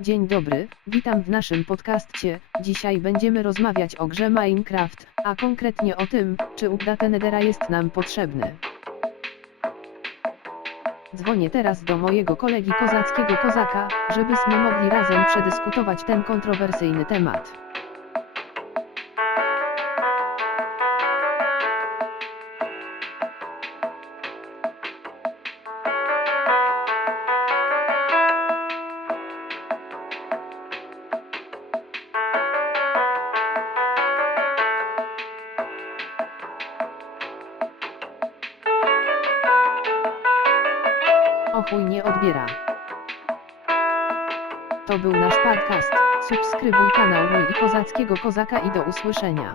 Dzień dobry, witam w naszym podcastie. Dzisiaj będziemy rozmawiać o grze Minecraft, a konkretnie o tym, czy update Nethera jest nam potrzebny. Dzwonię teraz do mojego kolegi kozackiego kozaka, żebyśmy mogli razem przedyskutować ten kontrowersyjny temat. O nie odbiera. To był nasz podcast. Subskrybuj kanał mój i kozackiego kozaka i do usłyszenia.